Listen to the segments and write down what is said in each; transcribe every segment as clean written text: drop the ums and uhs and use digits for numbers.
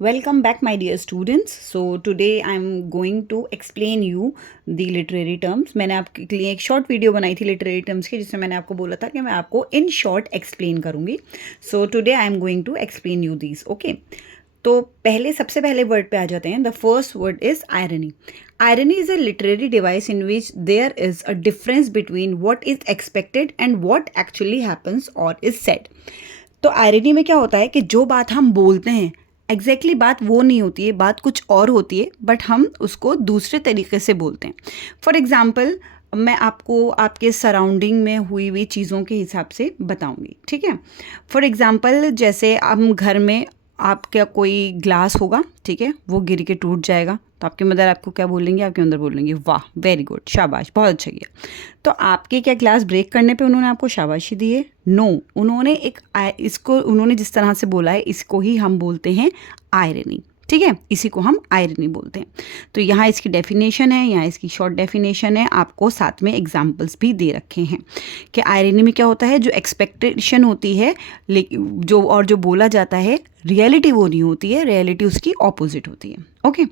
Welcome back, my dear students. So today I'm going to explain you the literary terms. मैंने आपके लिए एक short video बनाई थी लिटरेरी टर्म्स की, जिसमें मैंने आपको बोला था कि मैं आपको इन शॉर्ट एक्सप्लेन करूँगी. So today I am going to explain you this. Okay, तो सबसे पहले वर्ड पे आ जाते हैं. The first word is irony. Irony is a literary device in which there is a difference between what is expected and what actually happens or is said. तो irony में क्या होता है कि जो बात हम बोलते हैं एग्जैक्टली बात वो नहीं होती है, बात कुछ और होती है, बट हम उसको दूसरे तरीके से बोलते हैं. फॉर एग्ज़ाम्पल, मैं आपको आपके सराउंडिंग में हुई हुई चीज़ों के हिसाब से बताऊंगी. ठीक है. फॉर एग्ज़ाम्पल, जैसे हम घर में आपका कोई ग्लास होगा, ठीक है, वो गिर के टूट जाएगा, तो आपकी मदर आपको क्या बोलेंगे? आपकी मदर बोलेंगे वाह, वेरी गुड, शाबाश, बहुत अच्छा किया. तो आपके क्या ग्लास ब्रेक करने पे उन्होंने आपको शाबाशी दी है? नो, उन्होंने उन्होंने जिस तरह से बोला है, इसको ही हम बोलते हैं आयरनी. ठीक है, इसी को हम आयरनी बोलते हैं. तो यहाँ इसकी डेफिनेशन है, यहाँ इसकी शॉर्ट डेफिनेशन है, आपको साथ में एग्जाम्पल्स भी दे रखे हैं कि आयरनी में क्या होता है. जो एक्सपेक्टेशन होती है जो बोला जाता है, रियलिटी वो नहीं होती है, रियलिटी उसकी ऑपोजिट होती है. ओके,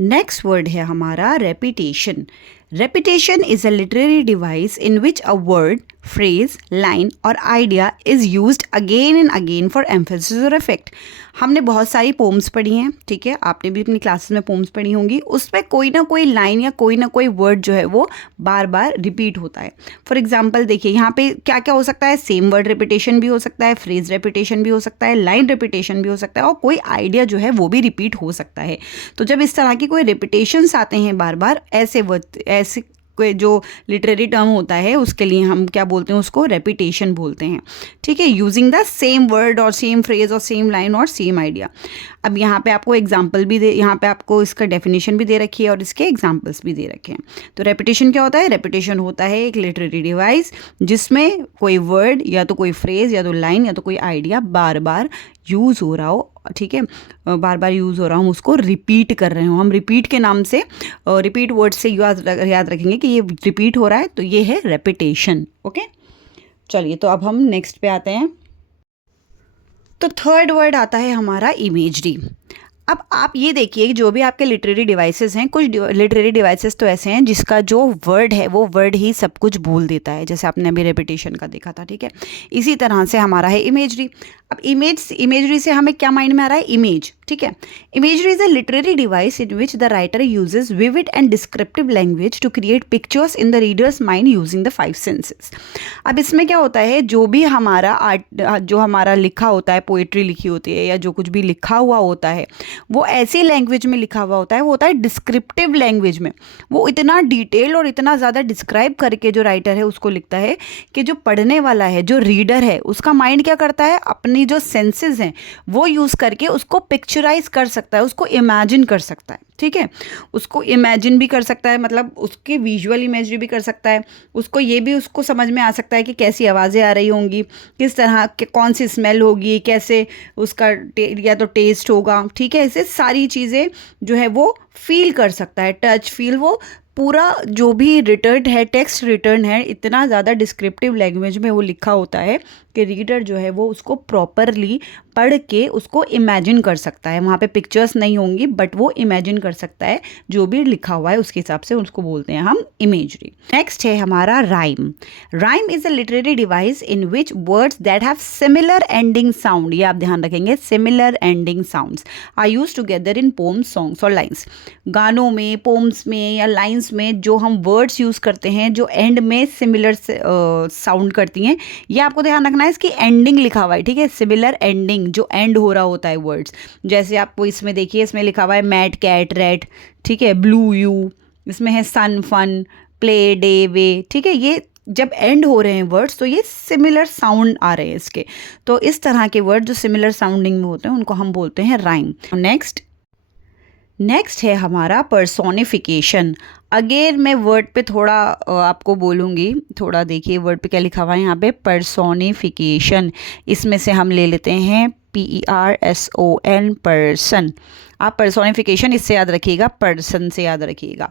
नेक्स्ट वर्ड है हमारा repetition. Repetition is a literary device in which a word, phrase, line और idea is used again and again for emphasis or effect. हमने बहुत सारी पोम्स पढ़ी हैं, ठीक है, आपने भी अपनी क्लासेस में पोम्स पढ़ी होंगी. उसमें कोई ना कोई लाइन या कोई ना कोई वर्ड जो है वो बार बार रिपीट होता है. फॉर एग्जाम्पल देखिए, यहाँ पे क्या क्या हो सकता है. सेम वर्ड रेपिटेशन भी हो सकता है, फ्रेज रेपिटेशन भी हो सकता है, लाइन रेपिटेशन भी हो सकता है, और कोई आइडिया जो है वो भी रिपीट हो सकता है. तो जब इस तरह की कोई रेपिटेशंस आते हैं बार बार, ऐसे कोई जो लिटरेरी टर्म होता है, उसके लिए हम क्या बोलते हैं? उसको रेपिटेशन बोलते हैं. ठीक है, यूजिंग द सेम वर्ड और सेम फ्रेज और सेम लाइन और सेम आइडिया. अब यहाँ पे आपको एग्जाम्पल भी यहाँ पे आपको इसका डेफिनेशन भी दे रखी है और इसके एग्जाम्पल्स भी दे रखे हैं. तो रेपिटेशन क्या होता है? रेपिटेशन होता है एक लिटरेरी डिवाइस जिसमें कोई वर्ड या तो कोई फ्रेज या तो लाइन या तो कोई आइडिया बार बार यूज़ हो रहा हो. ठीक है, बार बार यूज़ हो रहा हो, हम उसको रिपीट कर रहे हो. हम रिपीट के नाम से, रिपीट वर्ड से याद रखेंगे कि ये रिपीट हो रहा है, तो ये है रेपिटेशन. ओके, चलिए, तो अब हम नेक्स्ट पे आते हैं. तो थर्ड वर्ड आता है हमारा इमेजरी. अब आप ये देखिए, जो भी आपके लिटरेरी डिवाइसेस हैं, कुछ लिटरेरी डिवाइसेस तो ऐसे हैं जिसका जो वर्ड है वो वर्ड ही सब कुछ बोल देता है, जैसे आपने अभी रेपिटेशन का देखा था. ठीक है, इसी तरह से हमारा है इमेजरी. अब इमेजरी से हमें क्या माइंड में आ रहा है? इमेज. ठीक है, imagery is a literary device in which the writer uses vivid and descriptive language to create pictures in the reader's mind using the 5 senses. अब इसमें क्या होता है, जो भी हमारा जो हमारा लिखा होता है, पोएट्री लिखी होती है या जो कुछ भी लिखा हुआ होता है, वो ऐसी लैंग्वेज में लिखा हुआ होता है, वो होता है डिस्क्रिप्टिव लैंग्वेज में. वो इतना डिटेल और इतना ज़्यादा डिस्क्राइब करके जो राइटर है उसको लिखता है कि जो पढ़ने वाला है, जो रीडर है, उसका माइंड क्या करता है? अपनी जो सेंसेस हैं वो यूज़ करके उसको पिक्चराइज कर सकता है, उसको इमेजिन कर सकता है. ठीक है, उसको इमेजिन भी कर सकता है, मतलब उसकी विजुअल इमेजरी भी कर सकता है. उसको ये भी उसको समझ में आ सकता है कि कैसी आवाज़ें आ रही होंगी, किस तरह के, कौन सी स्मेल होगी, कैसे उसका या तो टेस्ट होगा. ठीक है, ऐसे सारी चीज़ें जो है वो फील कर सकता है. टच, फील, वो पूरा जो भी रिटर्न है, टेक्स्ट रिटर्न है, इतना ज़्यादा डिस्क्रिप्टिव लैंग्वेज में वो लिखा होता है कि रीडर जो है वो उसको प्रॉपरली पढ़ के उसको इमेजिन कर सकता है. वहाँ पे पिक्चर्स नहीं होंगी, बट वो इमेजिन कर सकता है जो भी लिखा हुआ है, उसके हिसाब से उसको बोलते हैं हम इमेजरी. नेक्स्ट है हमारा rhyme. Rhyme is a literary device in which words that have similar ending sound, ये आप ध्यान रखेंगे, similar ending sounds are use together in poems, songs और लाइन्स. गानों में, पोम्स में या लाइन्स में जो हम वर्ड्स यूज़ करते हैं जो एंड में सिमिलर साउंड करती हैं, ये आपको ध्यान रखना है. इसकी एंडिंग लिखा हुआ है. ठीक है, सिमिलर एंडिंग, जो एंड हो रहा होता है वर्ड्स. जैसे आपको इसमें देखिए, इसमें लिखा हुआ है मैट, कैट, रेट. ठीक है, ब्लू, यू. इसमें है सन, फन, प्ले, डे, वे. ठीक है, ये जब एंड हो रहे हैं वर्ड्स तो ये सिमिलर साउंड आ रहे हैं इसके. तो इस तरह के वर्ड जो सिमिलर साउंडिंग में होते हैं उनको हम बोलते हैं राइम. नेक्स्ट है हमारा पर्सोनिफिकेशन. अगेन मैं वर्ड पे थोड़ा आपको बोलूँगी, थोड़ा देखिए वर्ड पे क्या लिखा हुआ है यहाँ पे, पर्सोनिफिकेशन. इसमें से हम ले लेते हैं PERSON, पर्सन. आप पर्सोनिफिकेशन इससे याद रखिएगा, पर्सन से याद रखिएगा.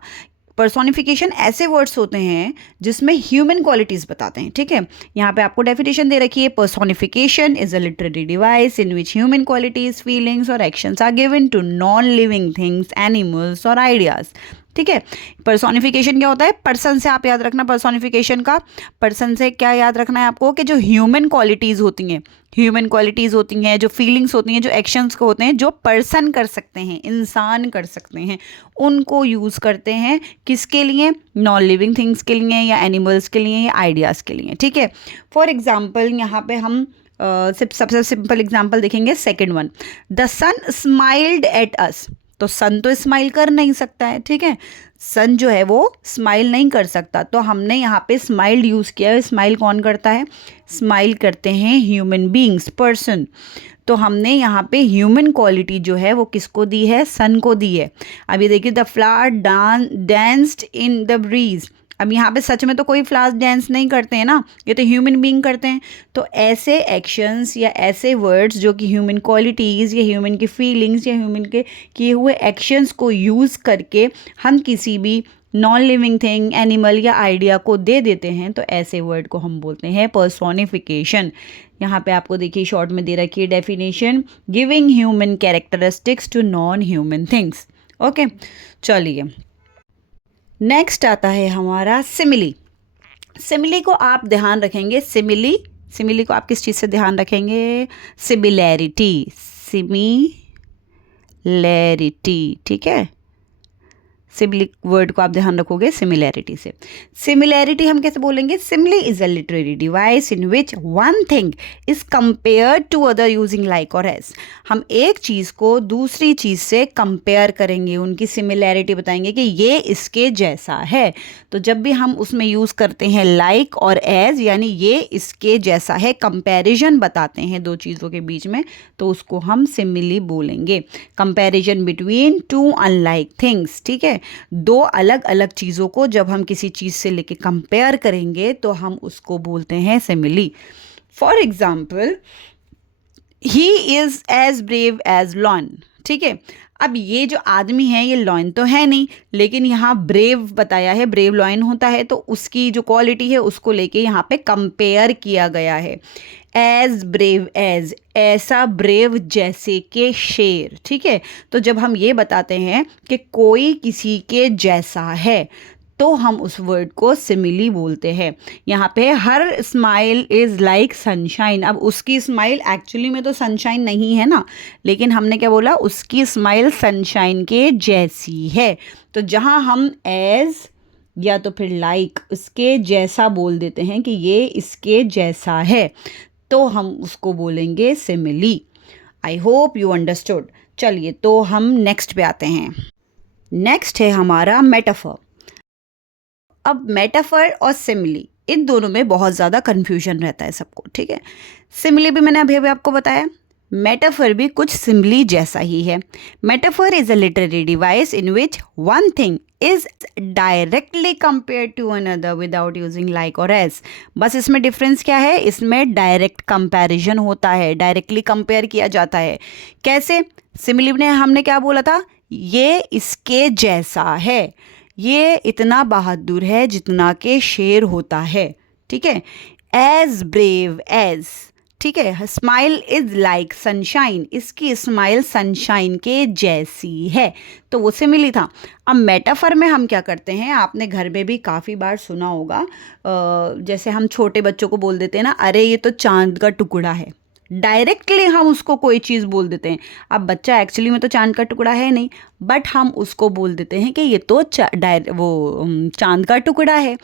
पर्सोनिफिकेशन ऐसे वर्ड्स होते हैं जिसमें ह्यूमन क्वालिटीज़ बताते हैं, ठीक है। यहाँ पे आपको डेफिनेशन दे रखी है, personification is a literary device in which human qualities, feelings और actions are given to non living things, animals और आइडियाज, ठीक है। पर्सोनिफिकेशन क्या होता है, पर्सन से आप याद रखना, पर्सोनिफिकेशन का पर्सन से क्या याद रखना है आपको, कि जो ह्यूमन क्वालिटीज़ होती हैं, ह्यूमन क्वालिटीज़ होती हैं, जो फीलिंग्स होती हैं, जो एक्शंस को होते हैं, जो पर्सन कर सकते हैं, इंसान कर सकते हैं, उनको यूज़ करते हैं किसके लिए, नॉन लिविंग थिंग्स के लिए या एनिमल्स के लिए या आइडियाज़ के लिए, ठीक है। फॉर एग्जाम्पल यहाँ पे हम सबसे सिंपल एग्जाम्पल देखेंगे, second one, the sun smiled at us. तो सन तो स्माइल कर नहीं सकता है, ठीक है, सन जो है वो स्माइल नहीं कर सकता, तो हमने यहाँ पे स्माइल्ड यूज़ किया है। स्माइल कौन करता है, स्माइल करते हैं ह्यूमन बींग्स, पर्सन। तो हमने यहाँ पे ह्यूमन क्वालिटी जो है वो किसको दी है, सन को दी है। अब ये देखिए, the flower danced in the breeze. अब यहाँ पे सच में तो कोई फ्लावर्स डांस नहीं करते हैं ना, ये तो ह्यूमन बीइंग करते हैं। तो ऐसे एक्शंस या ऐसे वर्ड्स जो कि ह्यूमन क्वालिटीज़ या ह्यूमन की फीलिंग्स या ह्यूमन के किए हुए एक्शंस को यूज़ करके हम किसी भी नॉन लिविंग थिंग, एनिमल या आइडिया को दे देते हैं, तो ऐसे वर्ड को हम बोलते हैं पर्सोनिफिकेशन। यहाँ पे आपको देखिए शॉर्ट में दे रखी है definition, giving human characteristics to non human things. Okay, चलिए नेक्स्ट आता है हमारा सिमिली। सिमिली को आप ध्यान रखेंगे, सिमिली को आप किस चीज़ से ध्यान रखेंगे, सिमिलैरिटी, ठीक है। सिमिली वर्ड को आप ध्यान रखोगे सिमिलैरिटी से। सिमिलैरिटी हम कैसे बोलेंगे, simile is a literary device in which one thing is compared to other using like or as. हम एक चीज़ को दूसरी चीज़ से कंपेयर करेंगे, उनकी सिमिलैरिटी बताएंगे कि ये इसके जैसा है। तो जब भी हम उसमें यूज़ करते हैं लाइक और एज, यानी ये इसके जैसा है, कंपैरिजन बताते हैं दो चीज़ों के बीच में, तो उसको हम सिमिली बोलेंगे। Comparison between two unlike things, ठीक है। दो अलग अलग चीज़ों को जब हम किसी चीज़ से लेके कंपेयर करेंगे तो हम उसको बोलते हैं simile. For example, he is as brave as lion, ठीक है। अब ये जो आदमी है ये लॉयन तो है नहीं, लेकिन यहाँ ब्रेव बताया है, ब्रेव लॉयन होता है, तो उसकी जो क्वालिटी है उसको लेके यहाँ पे कंपेयर किया गया है। एज ब्रेव एज, ऐसा ब्रेव जैसे के शेर, ठीक है। तो जब हम ये बताते हैं कि कोई किसी के जैसा है तो हम उस वर्ड को सिमिली बोलते हैं। यहाँ पे her smile is like sunshine. अब उसकी स्माइल एक्चुअली में तो सनशाइन नहीं है ना, लेकिन हमने क्या बोला, उसकी स्माइल सनशाइन के जैसी है। तो जहाँ हम एज या तो फिर लाइक उसके जैसा बोल देते हैं कि ये इसके जैसा है, तो हम उसको बोलेंगे simile. I hope you understood. चलिए तो हम नेक्स्ट पे आते हैं। नेक्स्ट है हमारा मेटाफर। अब मेटाफर और सिमिली इन दोनों में बहुत ज़्यादा कन्फ्यूजन रहता है सबको, ठीक है। सिमिली भी मैंने अभी आपको बताया, मेटाफर भी कुछ सिमिली जैसा ही है। Metaphor is a literary device in which one thing is directly compare to another without using like or as. बस इसमें डिफरेंस क्या है, इसमें डायरेक्ट कंपैरिजन होता है, डायरेक्टली कंपेयर किया जाता है। कैसे, सिमिली ने हमने क्या बोला था, ये इसके जैसा है, ये इतना बहादुर है जितना के शेर होता है, ठीक है। एज ब्रेव एज, ठीक है। स्माइल इज लाइक सनशाइन, इसकी स्माइल सनशाइन के जैसी है, तो वो सिमिली था। अब मेटाफर में हम क्या करते हैं, आपने घर में भी काफ़ी बार सुना होगा, जैसे हम छोटे बच्चों को बोल देते हैं ना, अरे ये तो चांद का टुकड़ा है, डायरेक्टली हम उसको कोई चीज़ बोल देते हैं। अब बच्चा एक्चुअली में तो चांद का टुकड़ा है नहीं, बट हम उसको बोल देते हैं कि ये तो चांद का टुकड़ा है।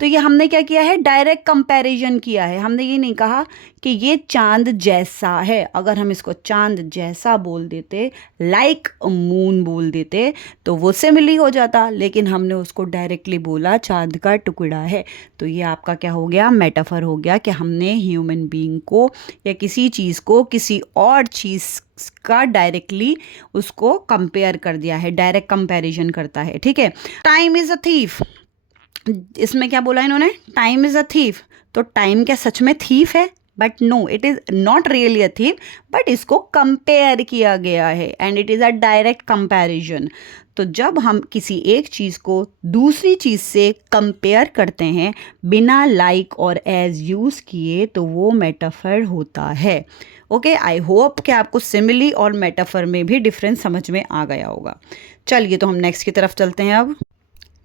तो ये हमने क्या किया है, डायरेक्ट कंपैरिजन किया है। हमने ये नहीं कहा कि ये चांद जैसा है। अगर हम इसको चांद जैसा बोल देते, लाइक मून बोल देते, तो वो सिमिली हो जाता, लेकिन हमने उसको डायरेक्टली बोला चांद का टुकड़ा है। तो ये आपका क्या हो गया, मेटाफर हो गया, कि हमने ह्यूमन बीइंग को या किसी चीज़ को किसी और चीज़ का डायरेक्टली उसको कंपेयर कर दिया है, डायरेक्ट कंपैरिजन करता है, ठीक है। टाइम इज़ अ थीफ, इसमें क्या बोला इन्होंने, टाइम इज़ अ थीफ। तो टाइम क्या सच में थीफ है? But no, it is not really a thief, but इसको कंपेयर किया गया है and it is a direct comparison. तो जब हम किसी एक चीज़ को दूसरी चीज़ से कंपेयर करते हैं बिना लाइक और एज यूज़ किए, तो वो मेटाफर होता है। ओके, आई होप कि आपको सिमिली और मेटाफर में भी डिफरेंस समझ में आ गया होगा। चलिए तो हम नेक्स्ट की तरफ चलते हैं। अब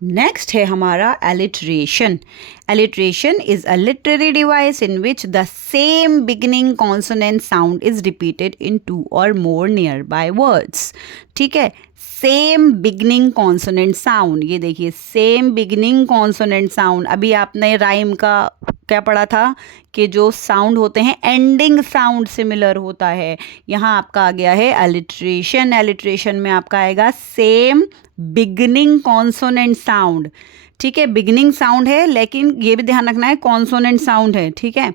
नेक्स्ट है हमारा alliteration. Alliteration is a literary device in which the same beginning consonant sound is repeated in 2 और मोर नियर बाय वर्ड्स। ठीक है, सेम बिगिनिंग कॉन्सोनेंट साउंड, ये देखिए सेम बिगिनिंग कॉन्सोनेंट साउंड। अभी आपने राइम का क्या पढ़ा था कि जो साउंड होते हैं एंडिंग साउंड सिमिलर होता है। यहाँ आपका आ गया है एलिट्रेशन। एलिट्रेशन में आपका आएगा सेम बिगिनिंग कॉन्सोनेंट साउंड। ठीक है, बिगिनिंग साउंड है लेकिन ये भी ध्यान रखना है कॉन्सोनेंट साउंड है। ठीक है,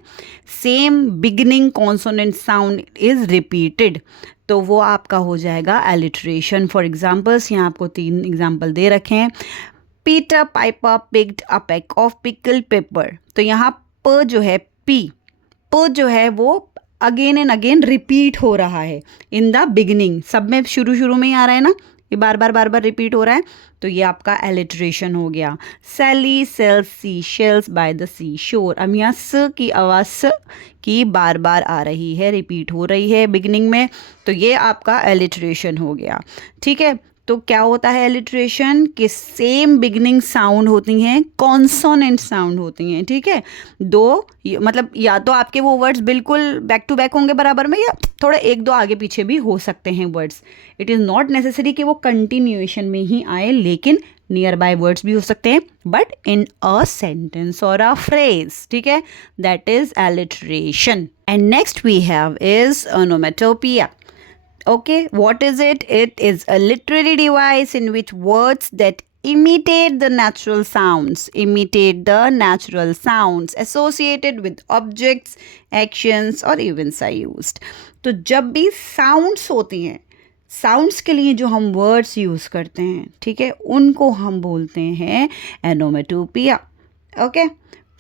same beginning consonant sound is repeated, तो वो आपका हो जाएगा एलिट्रेशन। फॉर एग्जाम्पल्स, यहाँ आपको 3 एग्जाम्पल दे रखे हैं। Peter Piper picked a pack of pickle paper. तो यहाँ प जो है प जो है वो अगेन एंड अगेन रिपीट हो रहा है इन द बिगिनिंग। सब में शुरू में ही आ रहा है ना, ये बार बार रिपीट हो रहा है, तो ये आपका एलिट्रेशन हो गया। Sally sells sea shells by the sea shore. अब यहाँ स की आवाज़ स की बार बार आ रही है, रिपीट हो रही है बिगिनिंग में, तो ये आपका एलिट्रेशन हो गया। ठीक है, तो क्या होता है एलिट्रेशन कि सेम बिगिनिंग साउंड होती हैं, कॉन्सोनेंट साउंड होती हैं। ठीक है, दो मतलब या तो आपके वो वर्ड्स बिल्कुल बैक टू बैक होंगे बराबर में, या थोड़ा 1-2 आगे पीछे भी हो सकते हैं words. It is not necessary कि वो कंटिन्यूएशन में ही आए, लेकिन नियर बाय वर्ड्स भी हो सकते हैं, बट इन अ सेंटेंस और अ फ्रेज। ठीक है, that is alliteration. And next we have is onomatopoeia. Okay, what is it? It is a literary device in which words that imitate the natural sounds associated with objects, actions or events are used. तो जब भी sounds होती हैं, sounds के लिए जो हम words use करते हैं, ठीक है, उनको हम बोलते हैं onomatopoeia. Okay,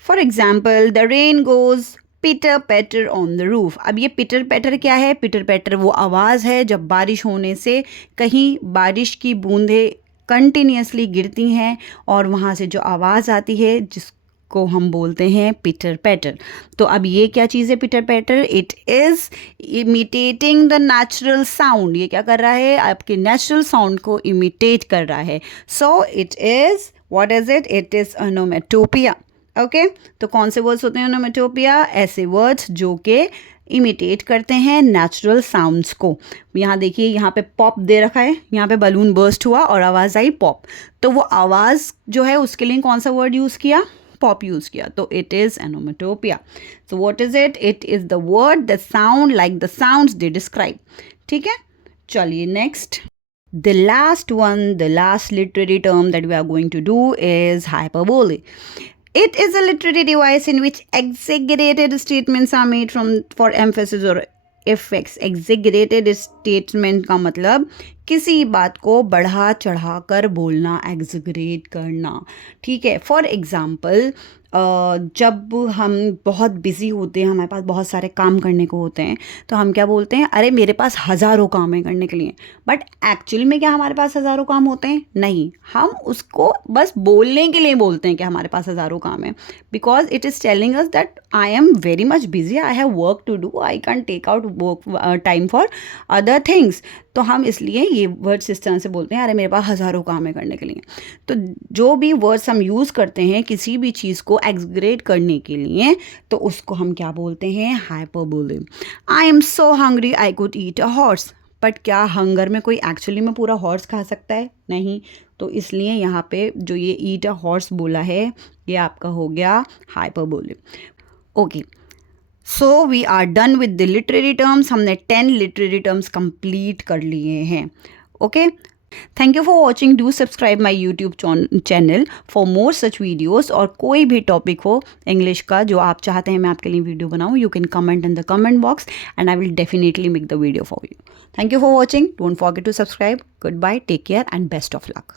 for example the rain goes pitter patter on the roof. अब ये पिटर पैटर क्या है? पिटर पैटर वो आवाज़ है जब बारिश होने से कहीं बारिश की बूंदें कंटिन्यूसली गिरती हैं और वहाँ से जो आवाज़ आती है जिसको हम बोलते हैं पिटर पैटर. तो अब ये क्या चीज़ है pitter patter? It is imitating the natural sound. ये क्या कर रहा है? आपके नेचुरल साउंड को इमिटेट कर रहा है. So it is, what is it? It is onomatopoeia. Okay, तो कौन से वर्ड्स होते हैं ओनोमेटोपिया? ऐसे वर्ड्स जो कि इमिटेट करते हैं नेचुरल साउंड्स को. यहाँ देखिए, यहाँ पे पॉप दे रखा है, यहाँ पे बलून बर्स्ट हुआ और आवाज़ आई पॉप, तो वो आवाज़ जो है उसके लिए कौन सा वर्ड यूज़ किया? पॉप यूज़ किया, तो it is onomatopoeia. So what is it? It is the word that sound like the sounds they describe. ठीक है, चलिए next. The last one, the last literary term that we are going to do is hyperbole. It is a literary device in which exaggerated statements are made for emphasis or effects. Exaggerated statement का मतलब किसी बात को बढ़ा चढ़ा कर बोलना, exaggerate करना. ठीक है, फॉर एग्ज़ाम्पल जब हम बहुत बिज़ी होते हैं, हमारे पास बहुत सारे काम करने को होते हैं, तो हम क्या बोलते हैं? अरे मेरे पास हज़ारों काम है करने के लिए. बट एक्चुअली में क्या हमारे पास हज़ारों काम होते हैं? नहीं, हम उसको बस बोलने के लिए बोलते हैं कि हमारे पास हज़ारों काम है, because it is telling us that I am very much busy, I have work to do, I can take out work time for other things. तो हम इसलिए ये वर्ड्स इस तरह से बोलते हैं, अरे मेरे पास हज़ारों काम है करने के लिए. तो जो भी वर्ड्स हम यूज़ करते हैं किसी भी चीज़ को एक्सग्रेट करने के लिए, तो उसको हम क्या बोलते हैं? Hyperbole. I am so hungry I could eat a horse. But क्या हंगर में कोई एक्चुअली में पूरा हॉर्स खा सकता है? नहीं. तो इसलिए यहाँ पे जो ये ईट अ हॉर्स बोला है, ये आपका हो गया hyperbole. Okay, so we are done with the literary terms. हमने 10 लिटरेरी टर्म्स कंप्लीट कर लिए हैं. Okay, thank you for watching. Do subscribe my YouTube channel for more such videos. और कोई भी टॉपिक हो इंग्लिश का जो आप चाहते हैं मैं आपके लिए वीडियो बनाऊँ, you can comment in the comment box and I will definitely make the video for you. Thank you for watching. Don't forget to subscribe. Goodbye, take care and best of luck.